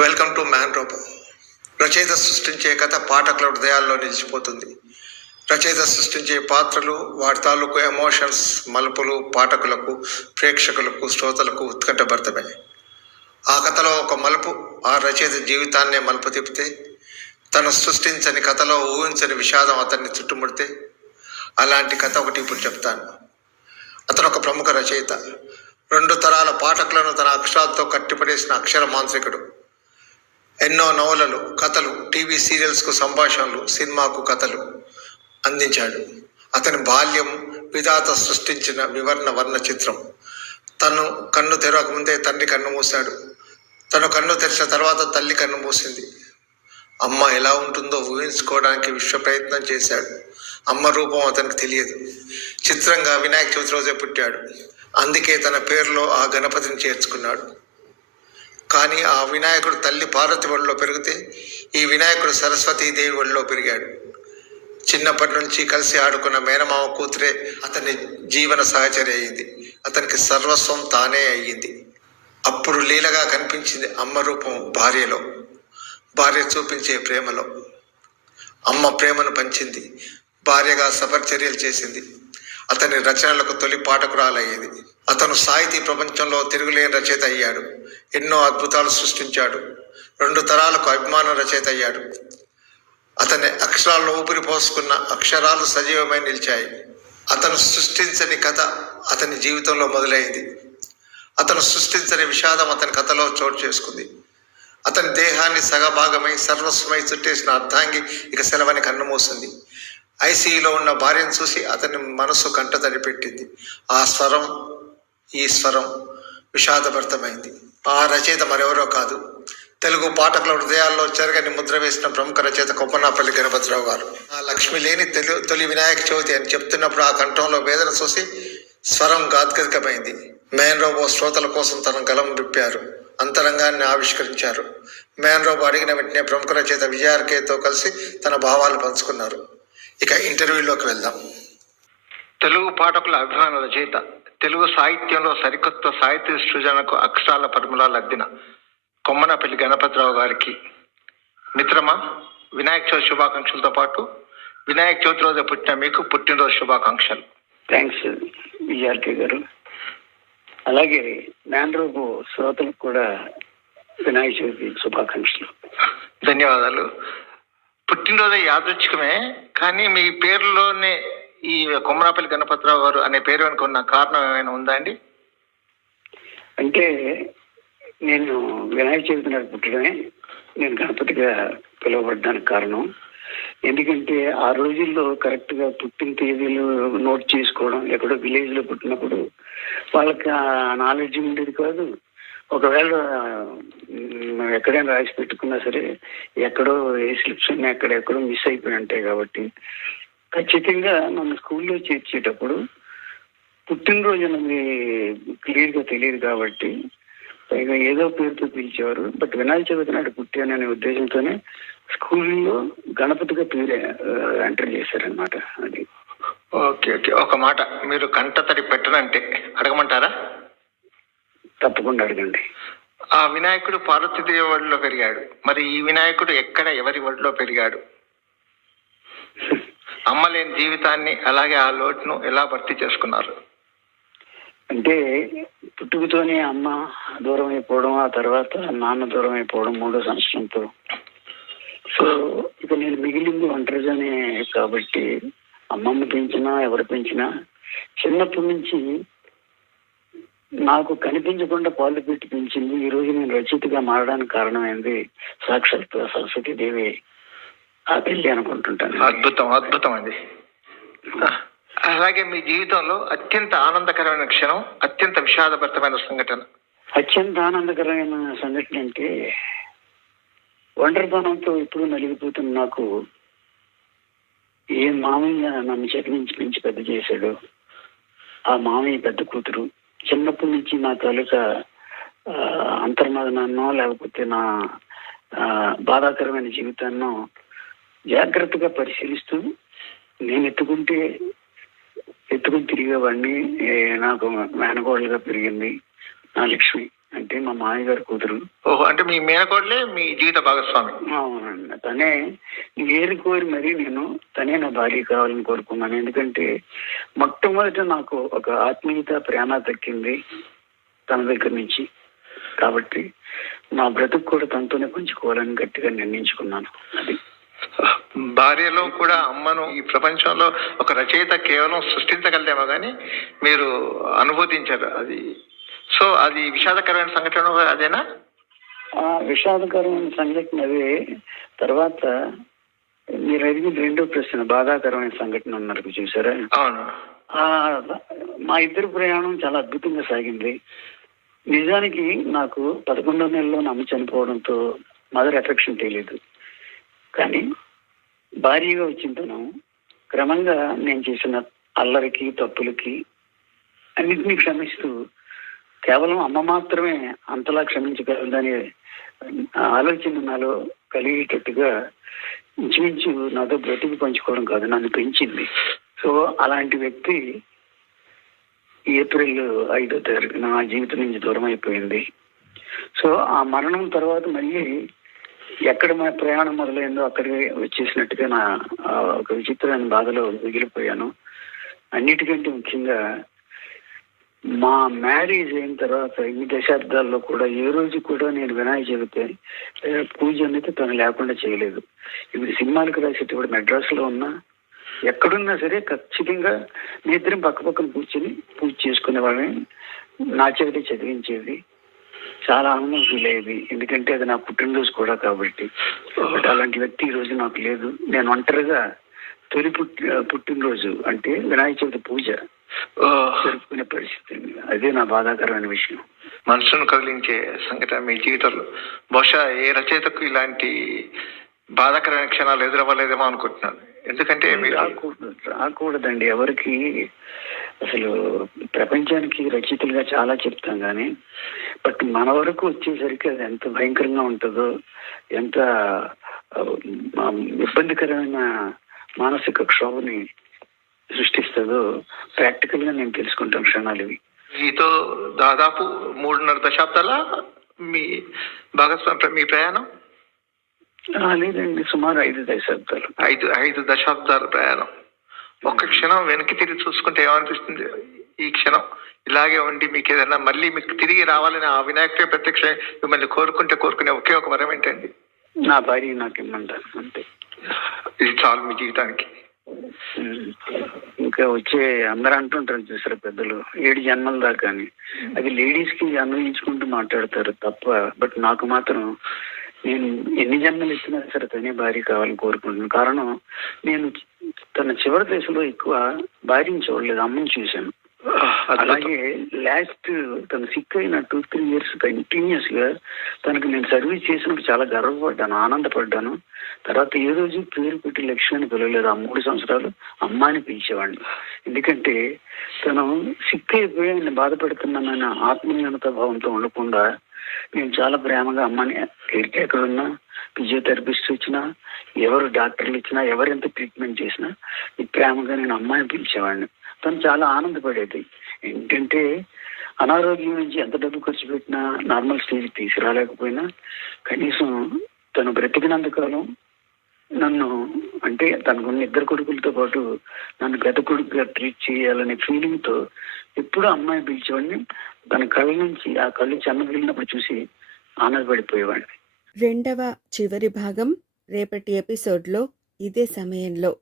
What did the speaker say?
Welcome to man రూపం రచయిత సృష్టించే కథ పాఠకుల హృదయాల్లో నిలిచిపోతుంది. రచయిత సృష్టించే పాత్రలు వాటి తాలూకు ఎమోషన్స్ మలుపులు పాఠకులకు ప్రేక్షకులకు శ్రోతలకు ఉత్కంఠభరితమే. ఆ కథలో ఒక మలుపు ఆ రచయిత జీవితాన్నే మలుపు తిప్పితే తను సృష్టించని కథలో ఊహించని విషాదం అతన్ని చుట్టుముడితే అలాంటి కథ ఒకటి ఇప్పుడు చెప్తాను. అతను ఒక ప్రముఖ రచయిత. రెండు తరాల పాఠకులను తన అక్షరాలతో కట్టిపడేసిన అక్షర మాంత్రికుడు. ఎన్నో నవలలు కథలు టీవీ సీరియల్స్కు సంభాషణలు సినిమాకు కథలు అందించాడు. అతని బాల్యం విధాత సృష్టించిన వివరణ వర్ణ చిత్రం. తను కన్ను తెరవక ముందే తండ్రి కన్ను మూశాడు. తను కన్ను తెరిచిన తర్వాత తల్లి కన్ను మూసింది. అమ్మ ఎలా ఉంటుందో ఊహించుకోవడానికి విశ్వ ప్రయత్నం చేశాడు. అమ్మ రూపం అతనికి తెలియదు. చిత్రంగా వినాయక చవితి రోజే పుట్టాడు. అందుకే తన పేరులో ఆ గణపతిని చేర్చుకున్నాడు. కానీ ఆ వినాయకుడు తల్లి పార్వతి ఒడిలో పెరిగితే ఈ వినాయకుడు సరస్వతీదేవి ఒడిలో పెరిగాడు. చిన్నప్పటి నుంచి కలిసి ఆడుకున్న మేనమామ కూతురే అతని జీవన సహచరి అయింది. అతనికి సర్వస్వం తానే అయ్యింది. అప్పుడు లీలగా కనిపించింది అమ్మ రూపం భార్యలో భార్య చూపించే ప్రేమలో. అమ్మ ప్రేమను పంచింది భార్యగా సపరిచర్యలు చేసింది. అతని రచనలకు తొలి పాఠకురాలయ్యేది. అతను సాహితీ ప్రపంచంలో తిరుగులేని రచయిత అయ్యాడు. ఎన్నో అద్భుతాలు సృష్టించాడు. రెండు తరాలకు అభిమాన రచయిత అయ్యాడు అతని అక్షరాల్లో ఊపిరి పోసుకున్న అక్షరాలు సజీవమై నిలిచాయి. అతను సృష్టించని కథ అతని జీవితంలో మొదలైంది. అతను సృష్టించని విషాదం అతని కథలో చోటు చేసుకుంది. అతని దేహాన్ని సగభాగమై సర్వస్వమై చుట్టేసిన అర్థాంగి ఇక సెలవని కన్నుమూసింది. ఐసీయూలో ఉన్న భార్యను చూసి అతని మనసు కంట పెట్టింది. ఆ స్వరం ఈ స్వరం విషాదభరితమైంది. ఆ రచయిత మరెవరో కాదు. తెలుగు పాఠకుల హృదయాల్లో చెరగని ముద్ర వేసిన ప్రముఖ రచయిత కొప్పనాపల్లి గణపతిరావు గారు. ఆ లక్ష్మి లేని తెలి తొలి వినాయక చవితి అని చెప్తున్నప్పుడు ఆ కంఠంలో వేదన చూసి స్వరం గాద్గదికమైంది మేన్ రోబో శ్రోతల కోసం తన గలం రుప్పారు అంతరంగాన్ని ఆవిష్కరించారు. మేన్ రోబో అడిగిన వెంటనే ప్రముఖ రచయిత విజయార్కేతో కలిసి తన భావాలు పంచుకున్నారు. ఇక ఇంటర్వ్యూలోకి వెళ్దాం. తెలుగు పాఠకుల అభిమాన రచయిత తెలుగు సాహిత్యంలో సరికొత్త సాహిత్య సృజనకు అక్షరాల పరిమళాలు అద్దిన కొమ్మనపల్లి గణపతిరావు గారికి మిత్రమా వినాయక చవితి శుభాకాంక్షలతో పాటు వినాయక చవితి రోజు పుట్టిన మీకు పుట్టినరోజు శుభాకాంక్షలు. థ్యాంక్స్ విజయార్కే గారు. అలాగే మ్యాన్రోబు శ్రోతలకు కూడా వినాయక చవితి శుభాకాంక్షలు. ధన్యవాదాలు. పుట్టినరోజు యాదృచ్ఛికమే కానీ మీ పేరులోనే ఈ కొమ్మరాపల్లి గణపతిరావు గారు అనే పేరు వెనుక ఉన్న కారణం ఏమైనా ఉందా అండి? అంటే నేను వినాయక చవితి నాడు పుట్టడమే నేను గణపతిగా పిలువబడ్డానికి కారణం. ఎందుకంటే ఆ రోజుల్లో కరెక్ట్గా పుట్టిన తేదీలు నోట్ చేసుకోవడం ఎక్కడో విలేజ్లో పుట్టినప్పుడు వాళ్ళకి ఆ నాలెడ్జ్ ఉండేది కాదు. ఒకవేళ ఎక్కడైనా రాసి పెట్టుకున్నా సరే ఎక్కడో ఏ స్లిప్స్ ఉన్నాయి అక్కడ ఎక్కడో మిస్ అయిపోయి ఉంటాయి కాబట్టి ఖచ్చితంగా నన్ను స్కూల్లో చేర్చేటప్పుడు పుట్టినరోజు అన్నది క్లియర్గా తెలియదు కాబట్టి పైగా ఏదో పేరుతో పిలిచేవారు. బట్ వినాయక చవితి నాడు పుట్టాననే ఉద్దేశంతోనే స్కూల్లో గణపతిగా పేరు ఎంటర్ చేశారనమాట అది. Okay okay. ఒక మాట మీరు కంటతడి పెట్టనంటే అడగమంటారా? తప్పకుండా అడగండి. ఆ వినాయకుడు పార్వతీదేవి ఒడిలో పెరిగాడు. మరి ఈ వినాయకుడు ఎక్కడ ఎవరి ఒడిలో పెరిగాడు? అమ్మలేని జీవితాన్ని అలాగే ఆ లోటును ఎలా భర్తీ చేసుకున్నారు? అంటే పుట్టుకతోనే అమ్మ దూరం అయిపోవడం ఆ తర్వాత నాన్న దూరం అయిపోవడం మూడో సంవత్సరంతో. సో ఇక నేను మిగిలింది ఒంటరిగానే కాబట్టి అమ్మమ్మ పెంచినా ఎవరు పెంచినా చిన్నప్పటి నుంచి నాకు కనిపించకుండా పాలు పెట్టి పెంచింది. ఈ రోజు నేను రచయితగా మారడానికి కారణమైంది సాక్షాత్ సరస్వతి తల్లి అనుకుంటుంటాను. అద్భుతం అద్భుతం అండి అలాగే మీ జీవితంలో అత్యంత ఆనందకరమైన క్షణం అత్యంత విషాదభరితమైన సంఘటన. అత్యంత ఆనందకరమైన సంఘటన అంటే ఒంటరితనంతో ఇప్పుడు నలిగిపోతున్న నాకు ఏ మామయ్య నన్ను చదివించి పెంచి పెద్ద చేశాడు ఆ మామయ్య పెద్ద కూతురు చిన్నప్పటి నుంచి నా తాలూకా ఆ, అంతర్మదనాన్నో లేకపోతే నా బాధాకరమైన జీవితాన్నో జాగ్రత్తగా పరిశీలిస్తూ నేను ఎత్తుకుంటే ఎత్తుకుని తిరిగేవాడిని నాకు మేనగోడలుగా పెరిగింది నా లక్ష్మి అంటే మా మామయ్య కూతురు. ఓహో అంటే మీ మేనకోడలే మీ జీవిత భాగస్వామి? అవునండి. తనే ఏరి కోరి మరీ నేను తనే నా భార్య కావాలని కోరుకున్నాను. ఎందుకంటే మొట్టమొదట నాకు ఒక ఆత్మీయత ప్రేమ దక్కింది తన దగ్గర నుంచి. కాబట్టి నా బ్రతుకు కూడా తనతోనే పంచుకోవాలని గట్టిగా నిర్ణయించుకున్నాను. అది భార్యలో కూడా అమ్మను ఈ ప్రపంచంలో ఒక రచయిత కేవలం సృష్టించగలదేమో కానీ మీరు అనుభూతించారు అది. సో అది విషాదకరమైన సంఘటన అదేనా? ఆ విషాదకరమైన సంఘటన అదే. తర్వాత మీరు అడిగిన రెండో ప్రశ్న బాధాకరమైన సంఘటన అన్నారు చూసారా? అవును. మా ఇద్దరు ప్రయాణం చాలా అద్భుతంగా సాగింది. నిజానికి నాకు పదకొండో నెలలో నా అమ్మ చనిపోవడంతో మదర్ ఎఫెక్షన్ తెలియదు కానీ భారీగా వచ్చిన క్రమంగా నేను చేసిన అల్లరికి తప్పులకి అన్నింటినీ క్షమిస్తూ కేవలం అమ్మ మాత్రమే అంతలా క్షమించగలదనే ఆలోచన నాలో కలిగేటట్టుగా ఇంచుమించు నాతో బ్రతికి పంచుకోవడం కాదు నన్ను పెంచింది. సో అలాంటి వ్యక్తి ఏప్రిల్ ఐదో తారీఖు నా జీవితం నుంచి దూరం అయిపోయింది. సో ఆ మరణం తర్వాత మళ్ళీ ఎక్కడ మా ప్రయాణం మొదలైందో అక్కడికి వచ్చేసినట్టుగా నా ఆ, ఒక విచిత్రమైన బాధలో మిగిలిపోయాను. అన్నిటికంటే ముఖ్యంగా మా మ్యారేజ్ అయిన తర్వాత ఇన్ని దశాబ్దాల్లో కూడా ఏ రోజు కూడా నేను వినాయక చవితి పూజ అనేది తను లేకుండా చేయలేదు. ఇప్పుడు సినిమాలకు రాసేటప్పుడు మెడ్రాస్లో ఉన్నా ఎక్కడున్నా సరే ఖచ్చితంగా మీ ఇద్దరం పక్క పక్కన కూర్చొని పూజ చేసుకునే వాళ్ళని నా చేతి చదివించేది. చాలా ఆనందం ఫీల్ అయ్యేది. ఎందుకంటే అది నా పుట్టినరోజు కూడా కాబట్టి. బట్ అలాంటి వ్యక్తి ఈ రోజు నాకు లేదు. నేను ఒంటరిగా తొలి పుట్టి పుట్టినరోజు అంటే వినాయక చవితి పూజ జరుపుకునే పరిస్థితి. అదే నా బాధాకరమైన విషయం. మనసును కదిలించే సంఘటన మీ జీవితంలో. బహుశా ఏ రచయితకు ఇలాంటి బాధాకరమైన క్షణాలు ఎదురవ్వలేదేమో అనుకుంటున్నాను. ఎందుకంటే రాకూడదండి. ఎవరికి అసలు ప్రపంచానికి రచయితలుగా చాలా చెప్తాం కానీ బట్ మన వరకు వచ్చేసరికి అది ఎంత భయంకరంగా ఉంటుందో ఎంత ఇబ్బందికరమైన మానసిక క్షోభని సృష్టిస్తుందో ప్రాక్టికల్గా నేను తెలుసుకుంటాను క్షణాలు ఇవి. మీతో దాదాపు మూడున్నర దశాబ్దాల మీ భాగస్వామి మీ ప్రయాణం? లేదండి సుమారు ఐదు దశాబ్దాలు. ఐదు ఐదు దశాబ్దాల ప్రయాణం. ఒక్క క్షణం వెనక్కి తిరిగి చూసుకుంటే ఏమనిపిస్తుంది? ఈ క్షణం ఇలాగే ఉండి మీకు ఏదైనా మళ్ళీ మీకు తిరిగి రావాలని ఆ వినాయకుడే ప్రత్యక్ష మిమ్మల్ని కోరుకుంటే కోరుకునే ఒకే ఒక వరం ఏంటండి? నా భార్య నాకు ఇమ్మంటాను అంతే. ఇది చాలు మీ జీవితానికి. ఇంకా వచ్చే అందరూ అంటుంటారు చూసారు పెద్దలు ఏడు జన్మల దాకా అని. అది లేడీస్కి అన్వయించుకుంటూ మాట్లాడతారు తప్ప బట్ నాకు మాత్రం నేను ఎన్ని జన్మలు ఇచ్చినా సరే తనే భార్య కావాలని కోరుకుంటున్నాను. కారణం నేను తన చివరి దశలో ఎక్కువ భార్యని చూడలేదు అమ్మని చూశాను. అలాగే లాస్ట్ తను సిక్ అయిన టూ త్రీ ఇయర్స్ కంటిన్యూస్గా తనకు నేను సర్వీస్ చేసినప్పుడు చాలా గర్వపడ్డాను ఆనందపడ్డాను. తర్వాత ఏ రోజు పేరు పెట్టి లక్ష్యాన్ని పిలవలేదు. ఆ మూడు సంవత్సరాలు అమ్మ అని పిలిచేవాడిని. ఎందుకంటే తను సిక్ అయిపోయి ఆయన బాధపడుతున్నానన్న ఆత్మీయత భావంతో ఉండకుండా నేను చాలా ప్రేమగా అమ్మని కేర్ టేకర్ ఉన్నా ఫిజియోథెరపిస్ట్ ఇచ్చినా ఎవరు డాక్టర్లు ఇచ్చినా ఎవరెంత ట్రీట్మెంట్ చేసినా ఈ ప్రేమగా నేను అమ్మాయిని పిలిచేవాడిని. తను చాలా ఆనందపడేది. ఏంటంటే అనారోగ్యం నుంచి ఎంత డబ్బు ఖర్చు పెట్టినా నార్మల్ స్టేజ్ తీసుకురాలేకపోయినా కనీసం తను బ్రతికినంత కాలం నన్ను అంటే తనకున్న ఇద్దరు కొడుకులతో పాటు నన్ను గత కొడుకుగా ట్రీట్ చేయాలనే ఫీలింగ్తో ఎప్పుడూ అమ్మాయి పిలిచేవాడిని. తన కళ్ళ నుంచి ఆ కళ్ళు చెన్నగిలినప్పుడు చూసి ఆనందపడిపోయేవాడిని. రెండవ చివరి భాగం రేపటి ఎపిసోడ్లో ఇదే సమయంలో.